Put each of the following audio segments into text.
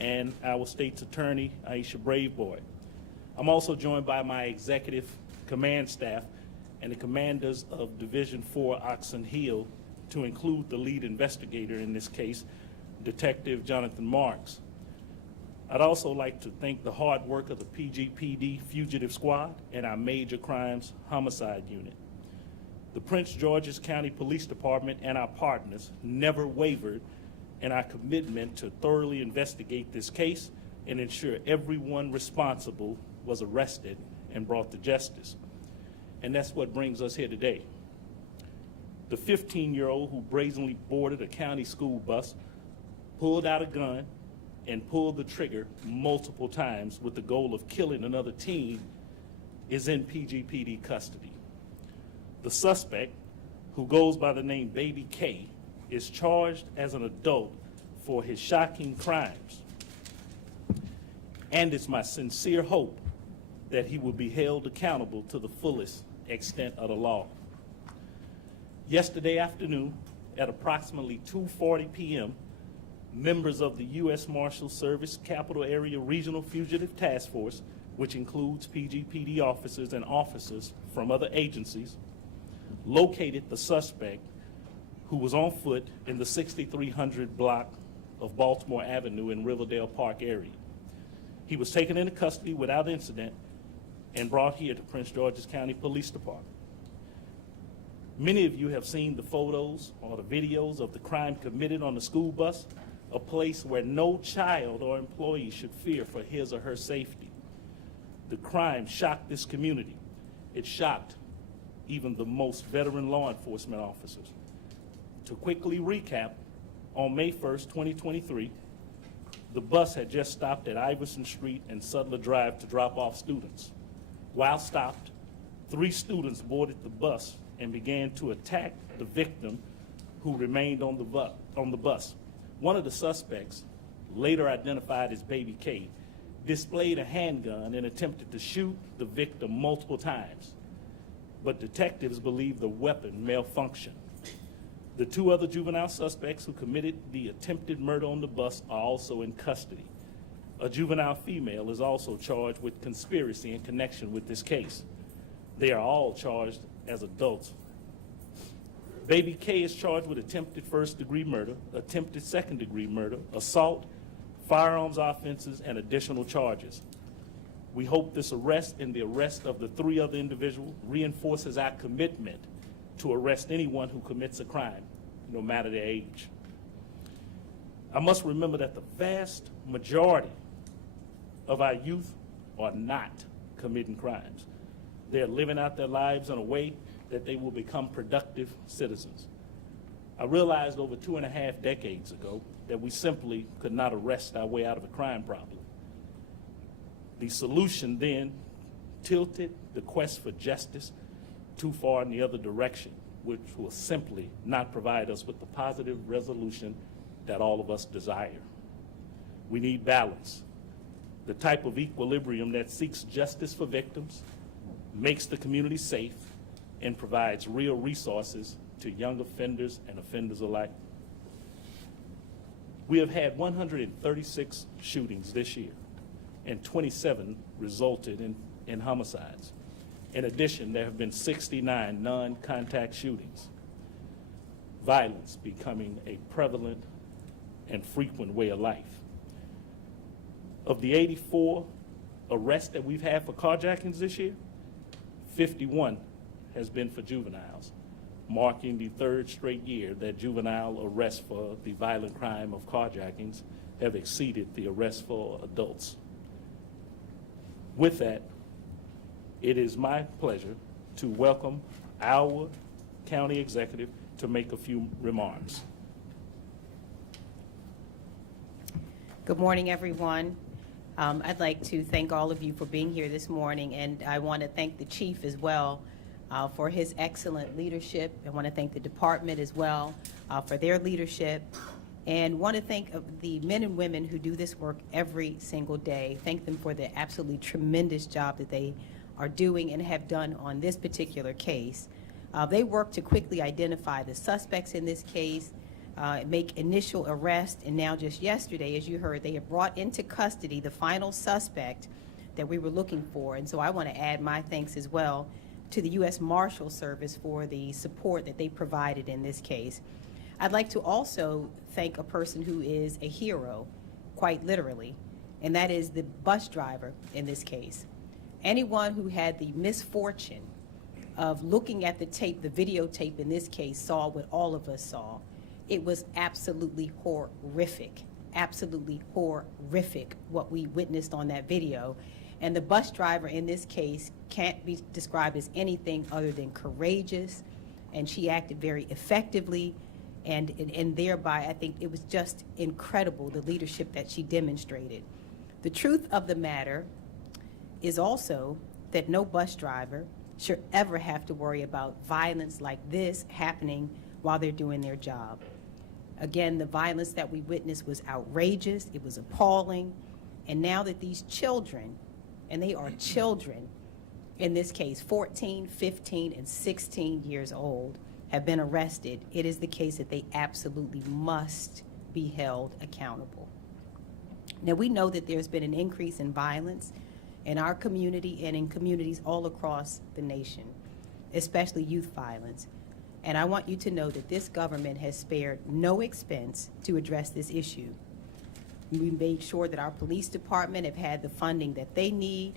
and our state's attorney, Aisha Braveboy. I'm also joined by my executive command staff and the commanders of Division 4 Oxon Hill, to include the lead investigator in this case, Detective Jonathan Marks. I'd also like to thank the hard work of the PGPD Fugitive Squad and our Major Crimes Homicide Unit. The Prince George's County Police Department and our partners never wavered in our commitment to thoroughly investigate this case and ensure everyone responsible was arrested and brought to justice. And that's what brings us here today. The 15-year-old who brazenly boarded a county school bus, pulled out a gun, and pulled the trigger multiple times with the goal of killing another teen is in PGPD custody. The suspect, who goes by the name Baby K, is charged as an adult for his shocking crimes. And it's my sincere hope that he will be held accountable to the fullest extent of the law. Yesterday afternoon, at approximately 2:40 p.m., members of the U.S. Marshals Service Capital Area Regional Fugitive Task Force, which includes PGPD officers and officers from other agencies, located the suspect, who was on foot in the 6300 block of Baltimore Avenue in Riverdale Park area. He was taken into custody without incident and brought here to Prince George's County Police Department. Many of you have seen the photos or the videos of the crime committed on the school bus, a place where no child or employee should fear for his or her safety. The crime shocked this community. It shocked even the most veteran law enforcement officers. To quickly recap, on May 1st, 2023, the bus had just stopped at Iverson Street and Sutler Drive to drop off students. While stopped, 3 students boarded the bus and began to attack the victim, who remained on the bus. One of the suspects, later identified as Baby K, displayed a handgun and attempted to shoot the victim multiple times, but detectives believe the weapon malfunctioned. The 2 other juvenile suspects who committed the attempted murder on the bus are also in custody. A juvenile female is also charged with conspiracy in connection with this case. They are all charged as adults. Baby K is charged with attempted first-degree murder, attempted second-degree murder, assault, firearms offenses, and additional charges. We hope this arrest and the arrest of the 3 other individuals reinforces our commitment to arrest anyone who commits a crime, no matter their age. I must remember that the vast majority of our youth are not committing crimes. They're living out their lives in a way that they will become productive citizens. I realized over 2.5 decades ago that we simply could not arrest our way out of a crime problem. The solution then tilted the quest for justice too far in the other direction, which will simply not provide us with the positive resolution that all of us desire. We need balance, the type of equilibrium that seeks justice for victims, makes the community safe, and provides real resources to young offenders and offenders alike. We have had 136 shootings this year, and 27 resulted in homicides. In addition, there have been 69 non-contact shootings, violence becoming a prevalent and frequent way of life. Of the 84 arrests that we've had for carjackings this year, 51 has been for juveniles, marking the 3rd straight year that juvenile arrests for the violent crime of carjackings have exceeded the arrests for adults. With that, it is my pleasure to welcome our county executive to make a few remarks. Good morning, everyone. I'd like to thank all of you for being here this morning, and I want to thank the chief as well for his excellent leadership. I want to thank the department as well for their leadership, and want to thank the men and women who do this work every single day. Thank them for the absolutely tremendous job that they are doing and have done on this particular case. They work to quickly identify the suspects in this case, make initial arrest, and now just yesterday, as you heard, they have brought into custody the final suspect that we were looking for. And so I want to add my thanks as well to the U.S. Marshal Service for the support that they provided in this case. I'd like to also thank a person who is a hero, quite literally, and that is the bus driver in this case. Anyone who had the misfortune of looking at the tape, the videotape in this case, saw what all of us saw. It was absolutely horrific what we witnessed on that video. And the bus driver in this case can't be described as anything other than courageous, and she acted very effectively, and thereby I think it was just incredible, the leadership that she demonstrated. The truth of the matter is also that no bus driver should ever have to worry about violence like this happening while they're doing their job. Again, the violence that we witnessed was outrageous, it was appalling, and now that these children, and they are children, in this case 14, 15, and 16 years old, have been arrested, it is the case that they absolutely must be held accountable. Now, we know that there's been an increase in violence in our community and in communities all across the nation, especially youth violence. And I want you to know that this government has spared no expense to address this issue. We made sure that our police department have had the funding that they need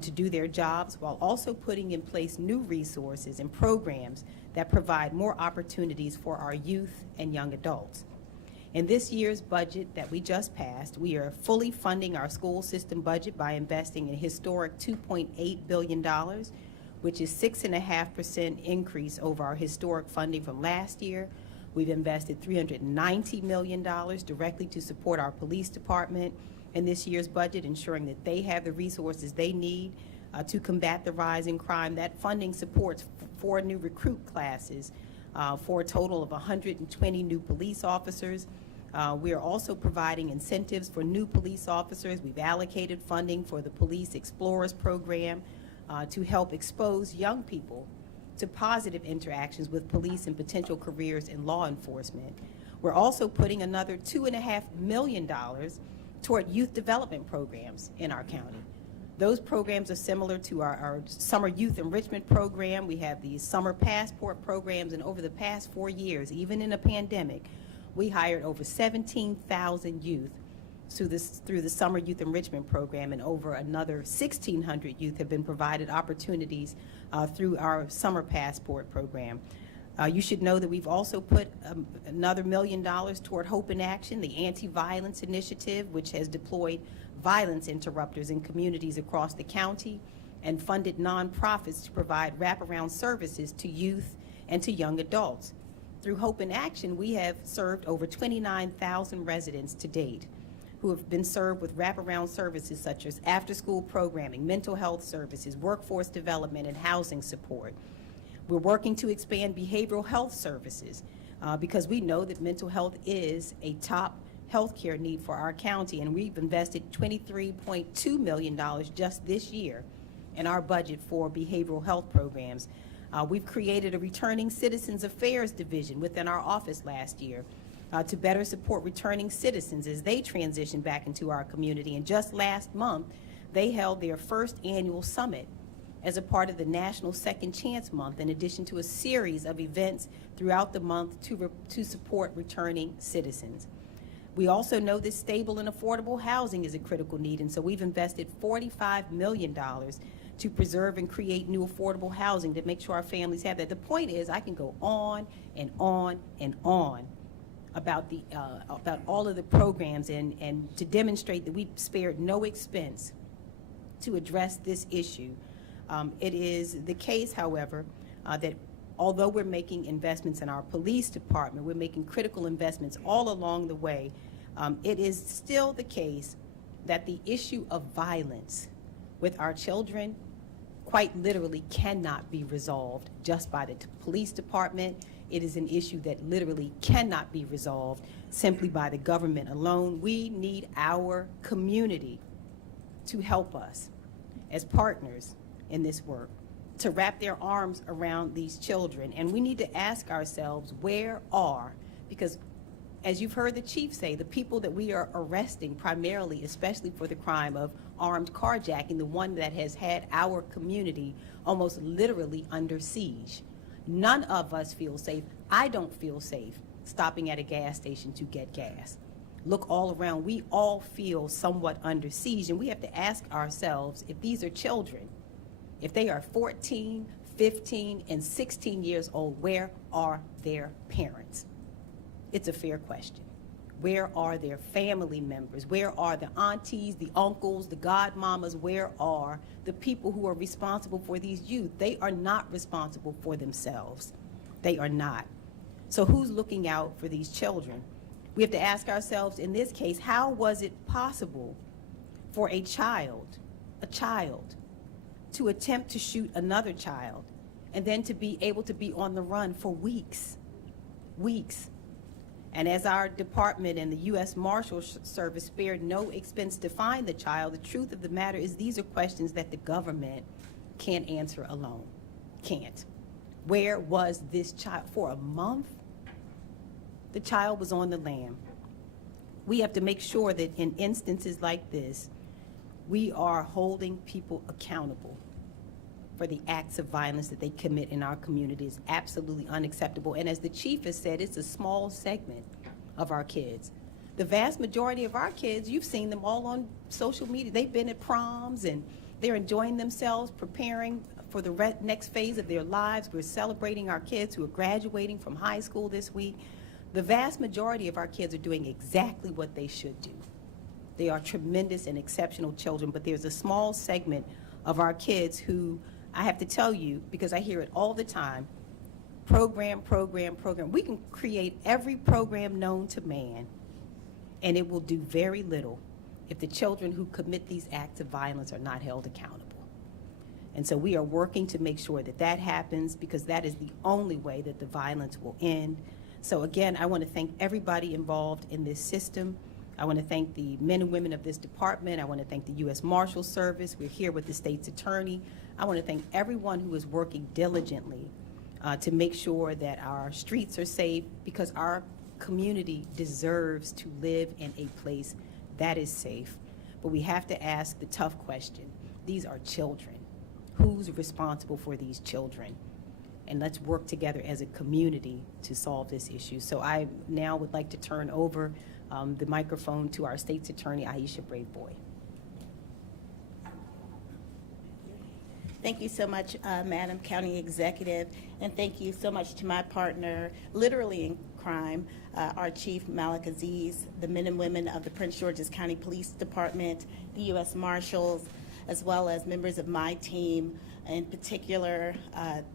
to do their jobs, while also putting in place new resources and programs that provide more opportunities for our youth and young adults. In this year's budget that we just passed, we are fully funding our school system budget by investing a historic $2.8 billion, which is 6.5% increase over our historic funding from last year. We've invested $390 million directly to support our police department in this year's budget, ensuring that they have the resources they need to combat the rise in crime. That funding supports 4 new recruit classes for a total of 120 new police officers. We are also providing incentives for new police officers. We've allocated funding for the Police Explorers program to help expose young people to positive interactions with police and potential careers in law enforcement. We're also putting another $2.5 million toward youth development programs in our county. Those programs are similar to our summer youth enrichment program. We have these summer passport programs, and over the past 4 years, even in a pandemic, we hired over 17,000 youth through the summer youth enrichment program, and over another 1,600 youth have been provided opportunities through our summer passport program. You should know that we've also put another $1 million toward Hope in Action, the anti-violence initiative, which has deployed violence interrupters in communities across the county and funded nonprofits to provide wraparound services to youth and to young adults. Through Hope in Action, we have served over 29,000 residents to date who have been served with wraparound services such as after-school programming, mental health services, workforce development, and housing support. We're working to expand behavioral health services because we know that mental health is a top health care need for our county, and we've invested $23.2 million just this year in our budget for behavioral health programs. We've created a Returning Citizens Affairs division within our office last year to better support returning citizens as they transition back into our community. And just last month, they held their first annual summit as a part of the National Second Chance Month, in addition to a series of events throughout the month to support returning citizens. We also know that stable and affordable housing is a critical need, and so we've invested $45 million to preserve and create new affordable housing to make sure our families have that. The point is, I can go on and on and on about all of the programs and to demonstrate that we spared no expense to address this issue. It is the case, however, that although we're making investments in our police department, we're making critical investments all along the way, it is still the case that the issue of violence with our children quite literally cannot be resolved just by the police department. It is an issue that literally cannot be resolved simply by the government alone. We need our community to help us as partners in this work, to wrap their arms around these children. And we need to ask ourselves, because as you've heard the chief say, the people that we are arresting primarily, especially for the crime of armed carjacking, the one that has had our community almost literally under siege. None of us feel safe. I don't feel safe stopping at a gas station to get gas. Look all around. We all feel somewhat under siege, and we have to ask ourselves, if these are children, if they are 14, 15, and 16 years old, where are their parents? It's a fair question. Where are their family members? Where are the aunties, the uncles, the godmamas? Where are the people who are responsible for these youth? They are not responsible for themselves. They are not. So who's looking out for these children? We have to ask ourselves, in this case, how was it possible for a child to attempt to shoot another child and then to be able to be on the run for weeks? And as our department and the U.S. Marshal Service spared no expense to find the child, the truth of the matter is these are questions that the government can't answer alone. Can't. Where was this child? For a month, the child was on the lam. We have to make sure that in instances like this, we are holding people accountable for the acts of violence that they commit in our community. Is absolutely unacceptable. And as the chief has said, it's a small segment of our kids. The vast majority of our kids, you've seen them all on social media. They've been at proms and they're enjoying themselves, preparing for the next phase of their lives. We're celebrating our kids who are graduating from high school this week. The vast majority of our kids are doing exactly what they should do. They are tremendous and exceptional children, but there's a small segment of our kids who, I have to tell you, because I hear it all the time, program. We can create every program known to man, and it will do very little if the children who commit these acts of violence are not held accountable. And so we are working to make sure that that happens, because that is the only way that the violence will end. So again, I want to thank everybody involved in this system. I want to thank the men and women of this department. I want to thank the U.S. Marshal Service. We're here with the state's attorney. I want to thank everyone who is working diligently to make sure that our streets are safe, because our community deserves to live in a place that is safe. But we have to ask the tough question. These are children. Who's responsible for these children? And let's work together as a community to solve this issue. So I now would like to turn over the microphone to our state's attorney, Aisha Braveboy. Thank you so much, Madam County Executive, and thank you so much to my partner, literally in crime, our Chief Malik Aziz, the men and women of the Prince George's County Police Department, the U.S. Marshals, as well as members of my team, in particular,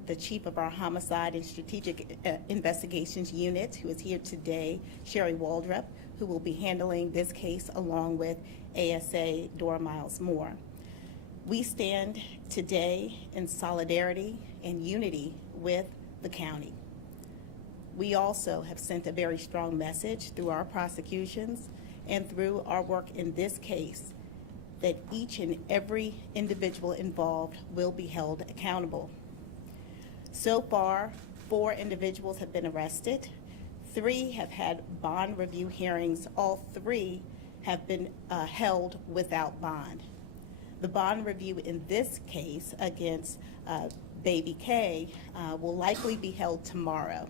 the Chief of our Homicide and Strategic Investigations Unit, who is here today, Sherry Waldrop, who will be handling this case along with ASA Dora Miles Moore. We stand today in solidarity and unity with the county. We also have sent a very strong message through our prosecutions and through our work in this case that each and every individual involved will be held accountable. So far, 4 individuals have been arrested. 3 have had bond review hearings. All 3 have been held without bond. The bond review in this case against Baby K will likely be held tomorrow.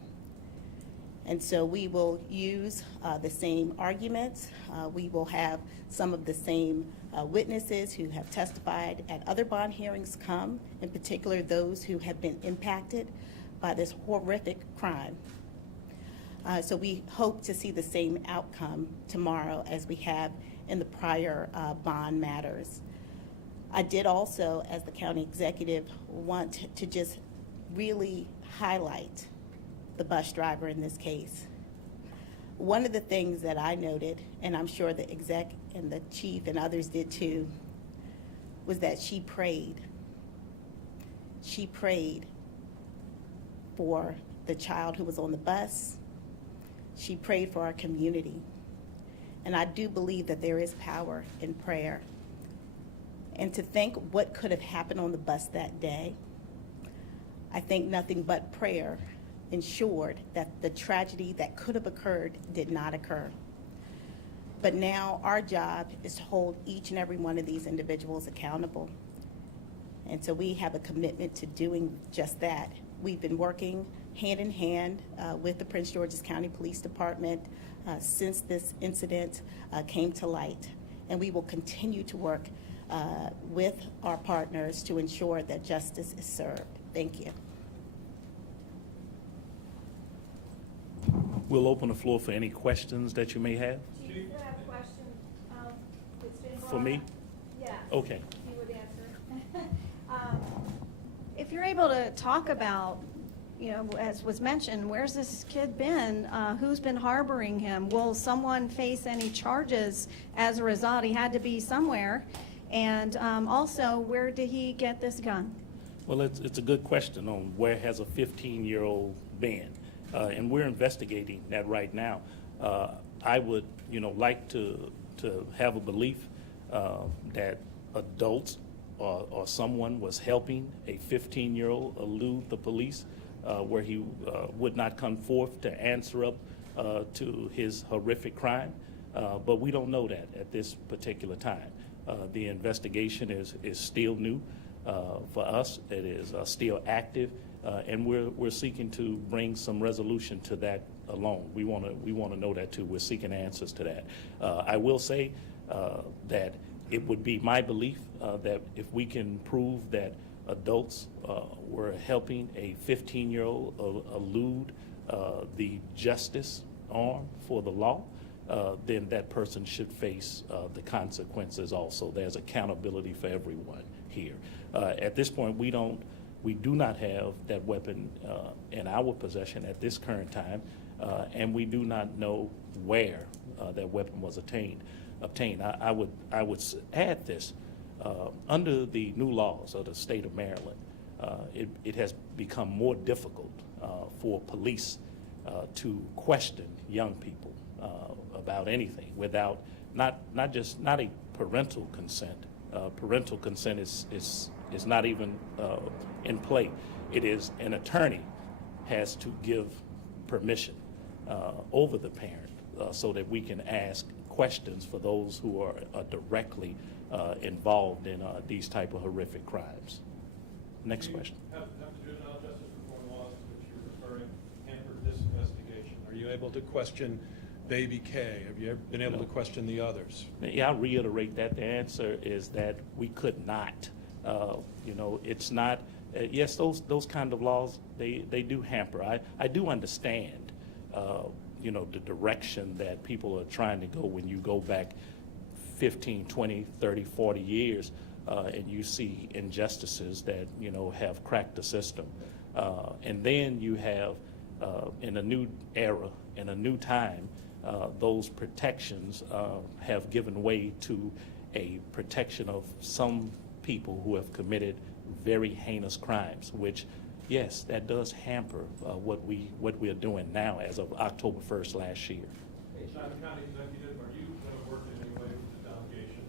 And so we will use the same arguments. We will have some of the same witnesses who have testified at other bond hearings come, in particular those who have been impacted by this horrific crime. So we hope to see the same outcome tomorrow as we have in the prior bond matters. I did also, as the county executive, want to just really highlight the bus driver in this case. One of the things that I noted, and I'm sure the exec and the chief and others did too, was that she prayed. She prayed for the child who was on the bus. She prayed for our community. And I do believe that there is power in prayer. And to think what could have happened on the bus that day, I think nothing but prayer ensured that the tragedy that could have occurred did not occur. But now our job is to hold each and every one of these individuals accountable. And so we have a commitment to doing just that. We've been working hand in hand with the Prince George's County Police Department since this incident came to light. And we will continue to work with our partners to ensure that justice is served. Thank you. We'll open the floor for any questions that you may have. Chief, I have a question. It's been For brought me? up. Yes. Okay. If you would answer. If you're able to talk about, you know, as was mentioned, where's this kid been? Who's been harboring him? Will someone face any charges as a result? He had to be somewhere. And also, where did he get this gun? Well, it's a good question on where has a 15-year-old been, and we're investigating that right now. I would, like to have a belief that adults or someone was helping a 15-year-old elude the police, where he would not come forth to answer up to his horrific crime. But we don't know that at this particular time. The investigation is still new for us. It is still active, and we're seeking to bring some resolution to that alone. We want to know that too. We're seeking answers to that. I will say that it would be my belief that if we can prove that adults were helping a 15-year-old elude the justice arm for the law, then that person should face the consequences also. There's accountability for everyone here. At this point, we do not have that weapon in our possession at this current time, and we do not know where that weapon was obtained. I would add this. Under the new laws of the state of Maryland, it has become more difficult for police to question young people about anything without not a parental consent. Parental consent is not even in play. It is an attorney has to give permission over the parent so that we can ask questions for those who are directly involved in these type of horrific crimes. Next question. Have the juvenile justice reform laws to which you're referring hampered this investigation? Are you able to question Baby K? Have you ever been able to question the others? Yeah, I'll reiterate that. The answer is that we could not. It's not, yes, those kind of laws, they do hamper. I do understand, the direction that people are trying to go when you go back 15, 20, 30, 40 years, and you see injustices that, have cracked the system. And then you have, in a new era, in a new time, those protections have given way to a protection of some people who have committed very heinous crimes, which, yes, that does hamper what we are doing now as of October 1st last year. Hey, Sean, County Executive, are you going to work in any way with the delegation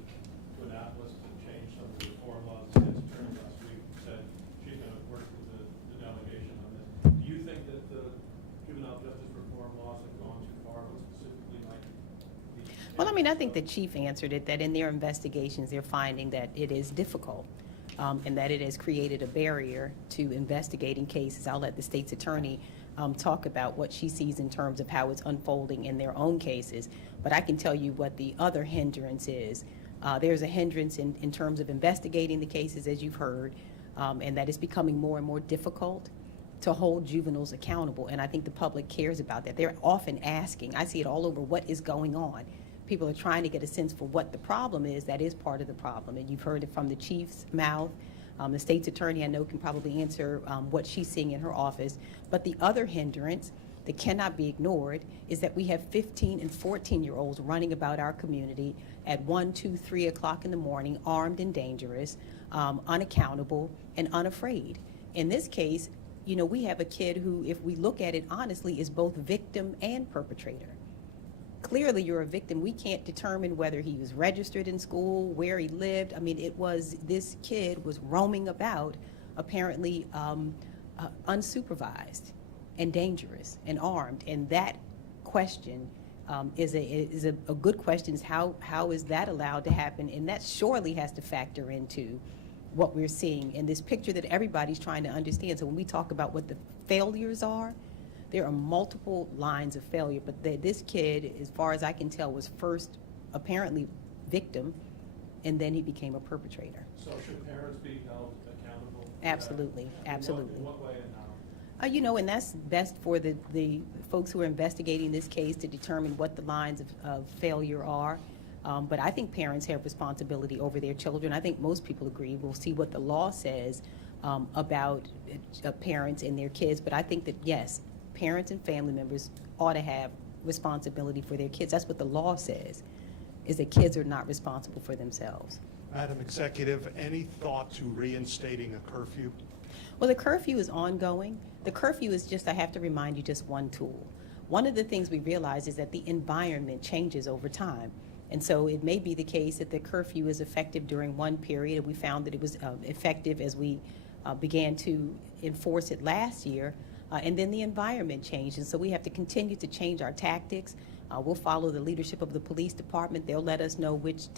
to Annapolis to change some of the reform laws? The state's attorney last week said she's going to work with the delegation on this. Do you think that the juvenile justice reform laws have gone too far? What specifically might be? Well, I think the chief answered it, that in their investigations, they're finding that it is difficult and that it has created a barrier to investigating cases. I'll let the state's attorney talk about what she sees in terms of how it's unfolding in their own cases. But I can tell you what the other hindrance is. There's a hindrance in terms of investigating the cases, as you've heard, and that it's becoming more and more difficult to hold juveniles accountable. And I think the public cares about that. They're often asking, I see it all over, what is going on? People are trying to get a sense for what the problem is. That is part of the problem. And you've heard it from the chief's mouth. The state's attorney, I know, can probably answer what she's seeing in her office. But the other hindrance that cannot be ignored is that we have 15 and 14-year-olds running about our community at 1, 2, 3 o'clock in the morning, armed and dangerous, unaccountable, and unafraid. In this case, we have a kid who, if we look at it honestly, is both victim and perpetrator. Clearly, you're a victim. We can't determine whether he was registered in school, where he lived. This kid was roaming about, apparently unsupervised. and dangerous and armed? And that question is a good question, is how is that allowed to happen? And that surely has to factor into what we're seeing in this picture that everybody's trying to understand. So when we talk about what the failures are, there are multiple lines of failure, but this kid, as far as I can tell, was first apparently victim, and then he became a perpetrator. So should parents be held accountable? for that? Absolutely, absolutely. In what way and how? You know, and that's best for the folks who are investigating this case to determine what the lines of failure are. But I think parents have responsibility over their children. I think most people agree. We'll see what the law says about parents and their kids. But I think that, yes, parents and family members ought to have responsibility for their kids. That's what the law says, is that kids are not responsible for themselves. Madam Executive, any thought to reinstating a curfew? Well, the curfew is ongoing. The curfew is just, I have to remind you, just one tool. One of the things we realize is that the environment changes over time. And so it may be the case that the curfew is effective during one period, and we found that it was effective as we began to enforce it last year, and then the environment changed. And so we have to continue to change our tactics. We'll follow the leadership of the police department. They'll let us know which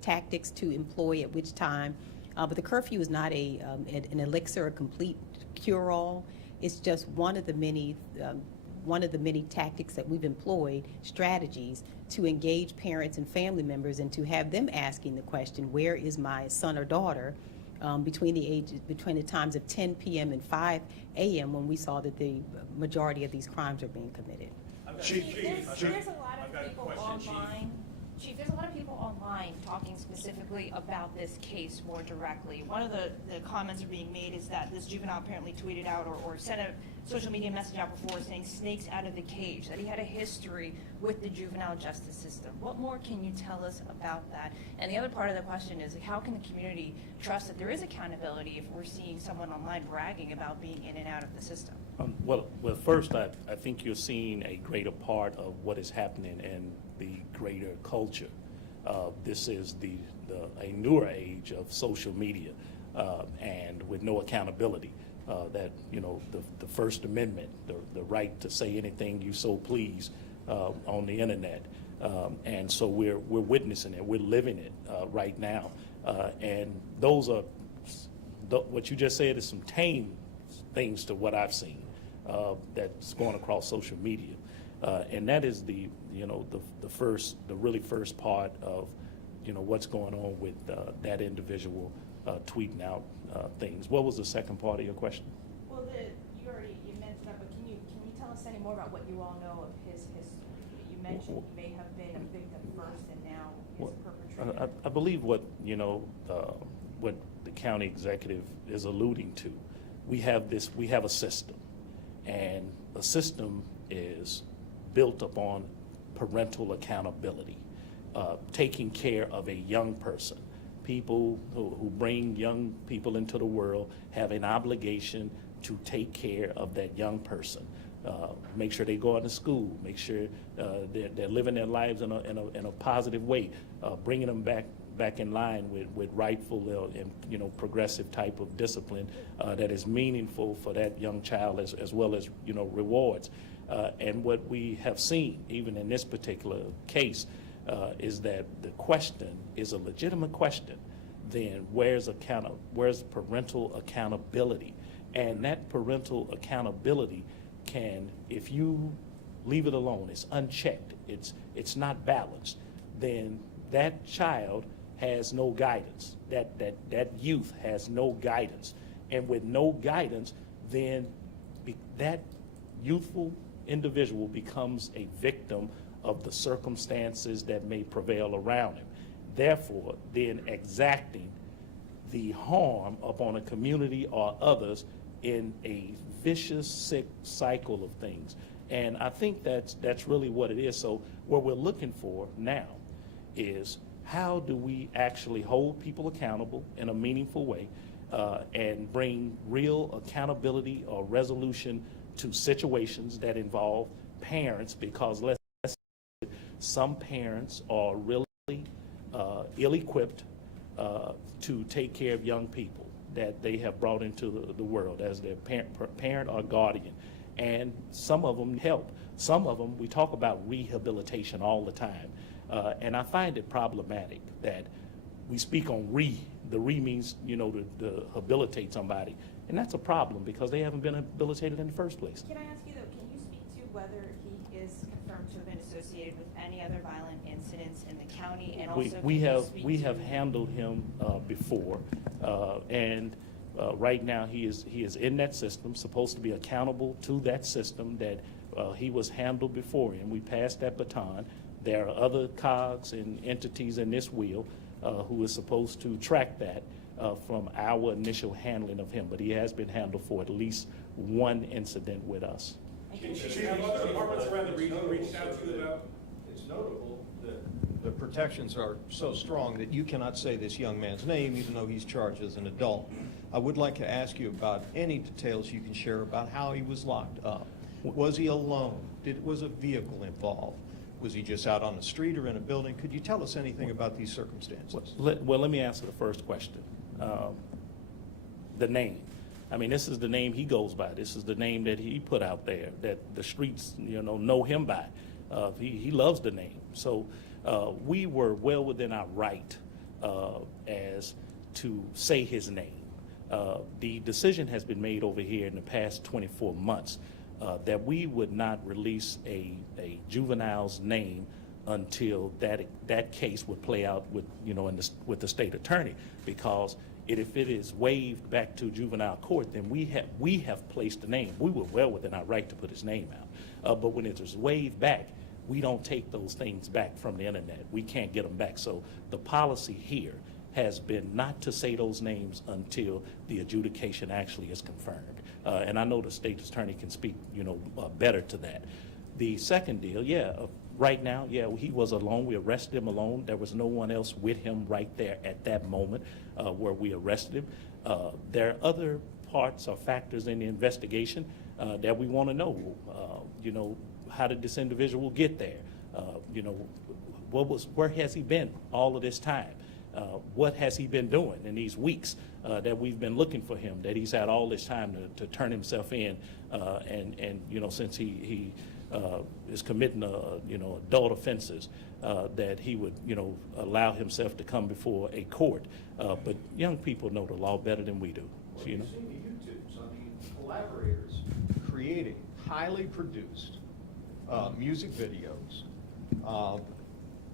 tactics to employ at which time. But the curfew is not an elixir, a complete cure-all. It's just one of the many tactics that we've employed, strategies, to engage parents and family members and to have them asking the question, where is my son or daughter, between the times of 10 p.m. and 5 a.m. when we saw that the majority of these crimes are being committed. Chief, There's a lot of people online. Chief, there's a lot of people online talking specifically about this case more directly. One of the comments are being made is that this juvenile apparently tweeted out or sent a social media message out before saying snakes out of the cage, that he had a history with the juvenile justice system. What more can you tell us about that? And the other part of the question is, how can the community trust that there is accountability if we're seeing someone online bragging about being in and out of the system? Well, first, I think you're seeing a greater part of what is happening in the greater culture. This is a newer age of social media, and with no accountability. That, you know, the First Amendment, the right to say anything you so please on the internet, and so we're witnessing it, we're living it right now, and those are what you just said is some tame things to what I've seen that's going across social media, and that is the really first part of what's going on with that individual tweeting out things. What was the second part of your question? Well, you mentioned that, but can you tell us any more about what you all know of his history? You mentioned he may have been a victim first and now is a perpetrator. I believe what the county executive is alluding to. We have a system, and a system is built upon parental accountability, taking care of a young person. People who bring young people into the world have an obligation to take care of that young person. Make sure they go out to school. Make sure they're living their lives in a positive way. Bringing them back in line with rightful and progressive type of discipline that is meaningful for that young child as well as rewards. And what we have seen, even in this particular case, is that the question is a legitimate question. Then where's parental accountability? And that parental accountability can, if you leave it alone, it's unchecked, it's not balanced, then that child has no guidance. That youth has no guidance. And with no guidance, then that youthful individual becomes a victim of the circumstances that may prevail around him. Therefore, then exacting the harm upon a community or others in a vicious, sick cycle of things. And I think that's really what it is. So what we're looking for now is, how do we actually hold people accountable in a meaningful way and bring real accountability or resolution to situations that involve parents? Because some parents are really ill-equipped to take care of young people that they have brought into the world as their parent or guardian. and some of them help. Some of them, we talk about rehabilitation all the time, and I find it problematic that we speak on the means, to rehabilitate somebody, and that's a problem because they haven't been rehabilitated in the first place. Can I ask you though, can you speak to whether he is confirmed to have been associated with any other violent incidents in the county, and also We can you speak we to- have handled him before, and right now he is in that system, supposed to be accountable to that system that he was handled before, and we passed that baton. There are other cogs and entities in this wheel who is supposed to track that from our initial handling of him, but he has been handled for at least one incident with us. Have other departments around the region reached out to you about? It's notable that the protections are so strong that you cannot say this young man's name even though he's charged as an adult. I would like to ask you about any details you can share about how he was locked up. Was he alone? Was a vehicle involved? Was he just out on the street or in a building? Could you tell us anything about these circumstances? Well, let me answer the first question. The name. I mean, this is the name he goes by. This is the name that he put out there, that the streets, know him by. He loves the name. So we were well within our right as to say his name. The decision has been made over here in the past 24 months that we would not release a juvenile's name until that case would play out with with the state attorney, because if it is waived back to juvenile court, then we have placed the name. We were well within our right to put his name out, but when it is waived back, we don't take those things back from the internet. We can't get them back. So the policy here has been not to say those names until the adjudication actually is confirmed. And I know the state attorney can speak, better to that. The second deal, right now, he was alone. We arrested him alone. There was no one else with him right there at that moment where we arrested him. There are other parts or factors in the investigation that we want to know. How did this individual get there? Where has he been all of this time? What has he been doing in these weeks that we've been looking for him, that he's had all this time to turn himself in, and since he is committing adult offenses, that he would allow himself to come before a court. But young people know the law better than we do. Well, you've seen the YouTubes on the collaborators creating highly produced music videos.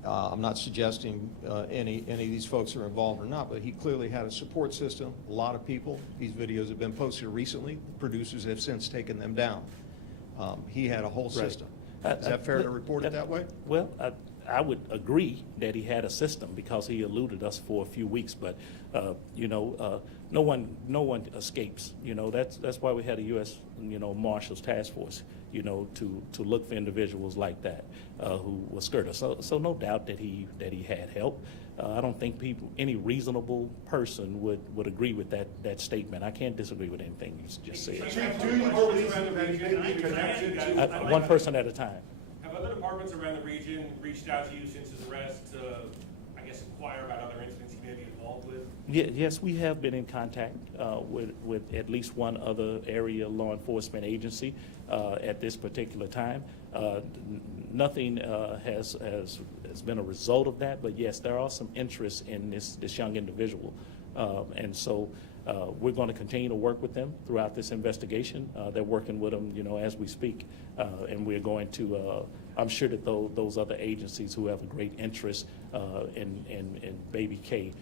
I'm not suggesting any of these folks are involved or not, but he clearly had a support system, a lot of people. These videos have been posted recently. The producers have since taken them down. He had a whole system. Is that fair to report it that way? Well, I would agree that he had a system because he eluded us for a few weeks, but no one escapes. That's why we had a U.S. Marshals Task Force. To look for individuals like that who were skirted. So no doubt that he had help. I don't think any reasonable person would agree with that statement. I can't disagree with anything you just said. Chief, do you believe that he may be connected to? One person at a time. Have other departments around the region reached out to you since his arrest to, inquire about other incidents he may be involved with? Yes, we have been in contact with at least one other area law enforcement agency at this particular time. Nothing has been a result of that, but yes, there are some interest in this young individual. And so we're going to continue to work with them throughout this investigation. They're working with them, as we speak. And we're going to, I'm sure that those other agencies who have a great interest in Baby K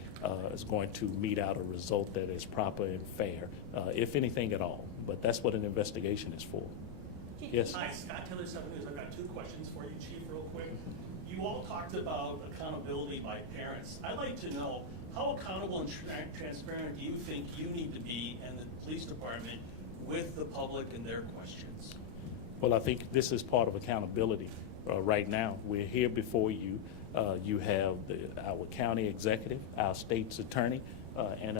is going to mete out a result that is proper and fair, if anything at all. But that's what an investigation is for. Yes? Hi, Scott Taylor, 7 News. I've got 2 questions for you, Chief, real quick. You all talked about accountability by parents. I'd like to know, how accountable and transparent do you think you need to be and the police department with the public and their questions? Well, I think this is part of accountability right now. We're here before you. You have our county executive, our state's attorney, and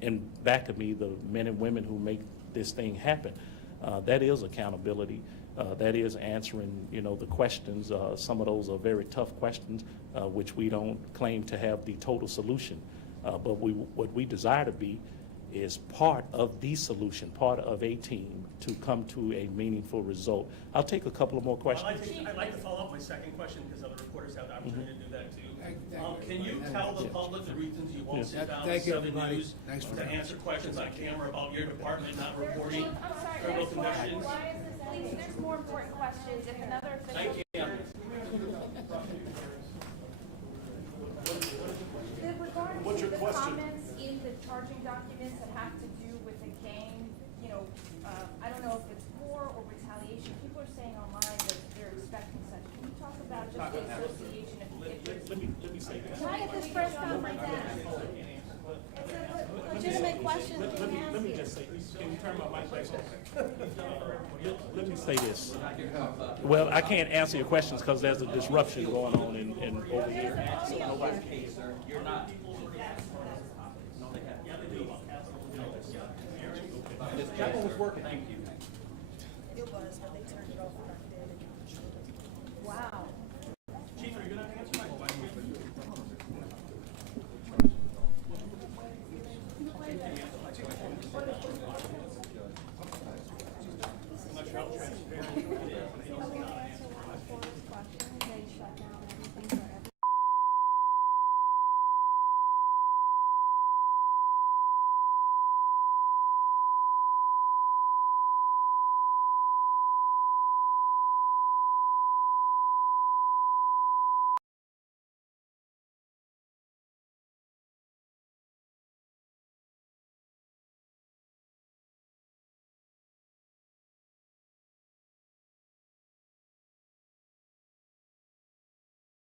in back of me, the men and women who make this thing happen. That is accountability. That is answering, the questions. Some of those are very tough questions, which we don't claim to have the total solution. But what we desire to be is part of the solution, part of a team to come to a meaningful result. I'll take a couple of more questions. I'd like to follow up my second question, because other reporters have the opportunity to do that too. Can you tell the public the reasons you won't sit down with Thank you, 7 everybody. News Thanks for to coming. answer questions on camera about your department not reporting I'm sorry, criminal there's more, convictions? please, there's more important questions. If another I official. can't. With regard What's to your the question? comments in the charging documents that have to do with the gang, you know, I don't know if it's war or retaliation. People are saying online that they're expecting such. Can you talk about just the association of Let me say this. Can I get this press conference down? It's a legitimate question. Let me just say, can you turn my mic back on? Let me say this. Well, I can't answer your questions because there's a disruption going on in over here. So nobody. That one was working. Thank you. It was.